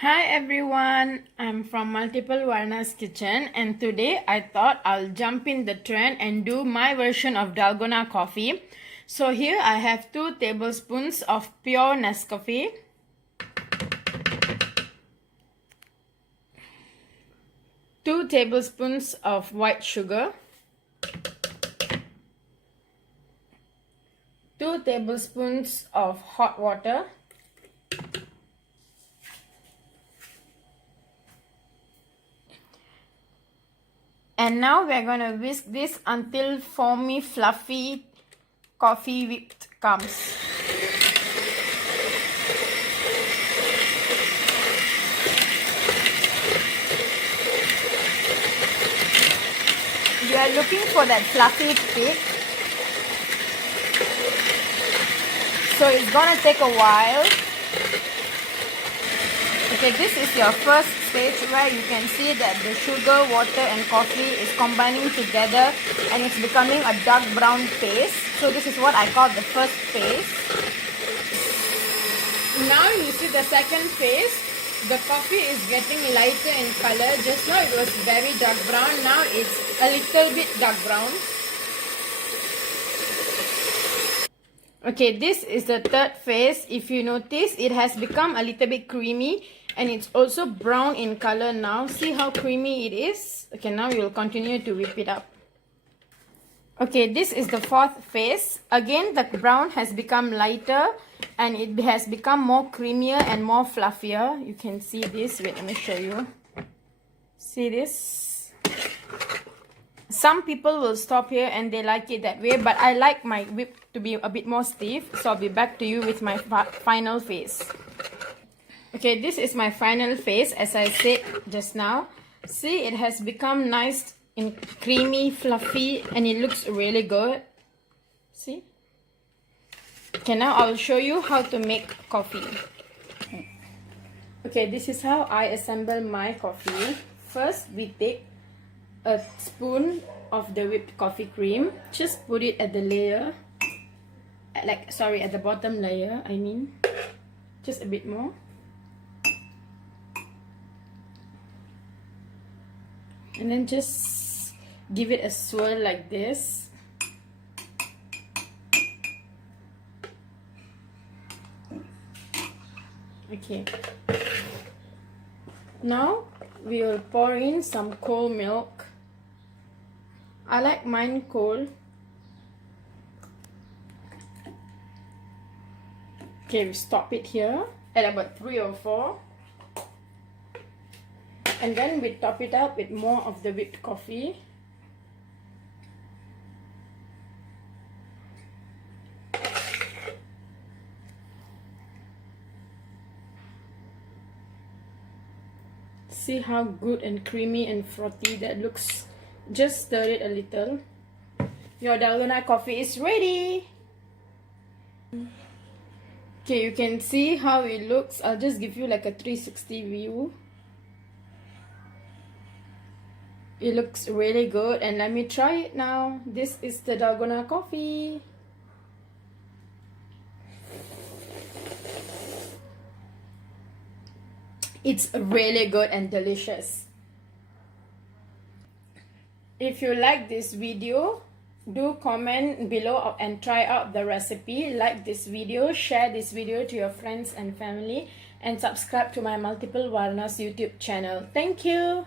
Hi everyone, I'm from Multiplewarnas kitchen and today I thought I'll jump in the trend and do my version of Dalgona coffee. So here I have 2 tablespoons of pure Nescafe, 2 tablespoons of white sugar, 2 tablespoons of hot water, and now we're going to whisk this until foamy, fluffy coffee whipped comes. You are looking for that fluffy thick. So it's gonna take a while. Okay, this is your first stage where you can see that the sugar, water and coffee is combining together and it's becoming a dark brown paste. So this is what I call the first phase. Now you see the second phase. The coffee is getting lighter in color. Just now it was very dark brown. Now it's a little bit dark brown. Okay, this is the third phase. If you notice, it has become a little bit creamy and it's also brown in color now. See how creamy it is? Okay, now we will continue to whip it up. Okay, this is the fourth phase. Again, the brown has become lighter and it has become more creamier and more fluffier. You can see this. Wait, let me show you. See this? Some people will stop here and they like it that way, but I like my whip to be a bit more stiff. So I'll be back to you with my final phase. Okay, this is my final phase as I said just now. See, it has become nice and creamy, fluffy, and it looks really good. See? Okay, now I'll show you how to make coffee. Okay, this is how I assemble my coffee. First, we take a spoon of the whipped coffee cream. Just put it at the layer. At the bottom layer, I mean. Just a bit more. And then just give it a swirl like this. Okay. Now we will pour in some cold milk. I like mine cold. Okay, we stop it here at about 3 or 4. And then we top it up with more of the whipped coffee. See how good and creamy and frothy that looks. Just stir it a little. Your Dalgona coffee is ready. Okay, you can see how it looks. I'll just give you like a 360 view. It looks really good and let me try it now. This is the Dalgona coffee. It's really good and delicious. If you like this video, do comment below and try out the recipe. Like this video, share this video to your friends and family, and subscribe to my Multiplewarnas YouTube channel. Thank you.